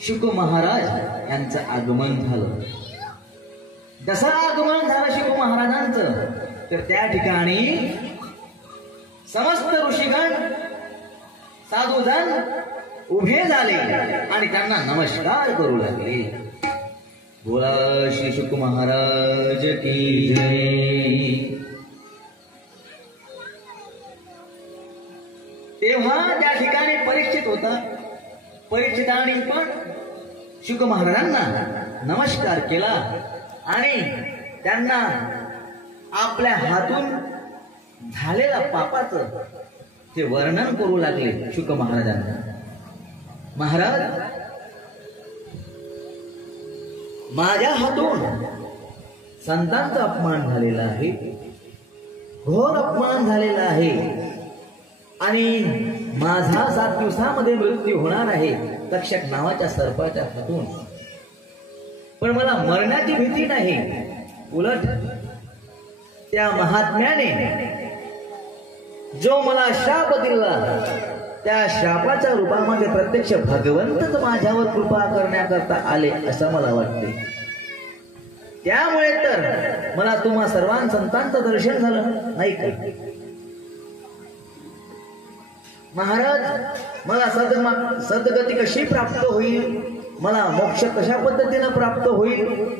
शुक महाराज यांचं आगमन झालं। जसं आगमन झालं शुक महाराजांचं, तर त्या ठिकाणी समस्त ऋषीगण साधूजन उभे झाले आणि त्यांना नमस्कार करू लागले। बोला श्री शुक महाराज की जय। तेव्हा त्या ठिकाणी परीक्षित होता। परीक्षितांनी पण शुक महाराजांना नमस्कार केला आणि त्यांना आपल्या हातून झालेल्या पापाचं ते वर्णन करू लागले। शुक महाराजांना, महाराज माझ्या हातून संतांचा अपमान झालेला आहे, घोर अपमान झालेला आहे आणि माझा 7 दिवसामध्ये मृत्यू होणार आहे तक्षक नावाच्या सर्पाच्या हातून। पण मला मरण्याची भीती नाही, उलट त्या महात्म्याने जो मला शाप दिला त्या शापाच्या रूपामध्ये प्रत्यक्ष भगवंतच माझ्यावर कृपा करण्याकरता आले असं मला वाटते। त्यामुळे तर मला तुम्हा सर्वां संतांचं दर्शन झालं नाही का? महाराज मला सद्गती कशी प्राप्त होईल, मला मोक्ष कशा पद्धतीने प्राप्त होईल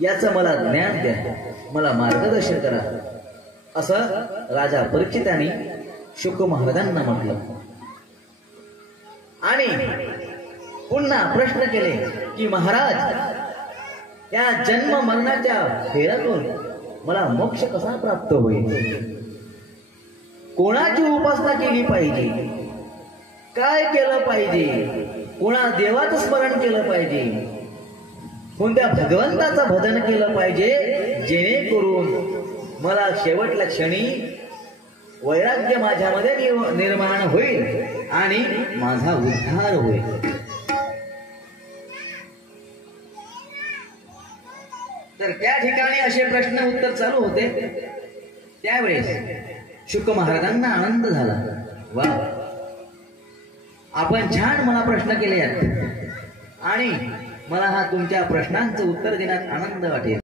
याचं मला ज्ञान द्या, मला मार्गदर्शन करा असं राजा परीक्षितांनी शुक महाराजांना म्हटलं। आणि पुन्हा प्रश्न केले की महाराज या जन्म मरणाच्या फेऱ्यातून मला मोक्ष कसा प्राप्त होईल, कोणाची उपासना केली पाहिजे, काय केलं पाहिजे, कोणा देवाचं स्मरण केलं पाहिजे, कोणत्या भगवंताचं भजन केलं पाहिजे, जेणेकरून मला शेवटल्या क्षणी वैराग्य माझ्यामध्ये निर्माण होईल आणि माझा उद्धार होईल। तर त्या ठिकाणी असे प्रश्न उत्तर चालू होते। त्यावेळेस शुक महाराजांना आनंद झाला। वा, आपण छान मला प्रश्न केले आहेत आणि मला हा तुमच्या प्रश्नांचं उत्तर देण्यात आनंद वाटेल।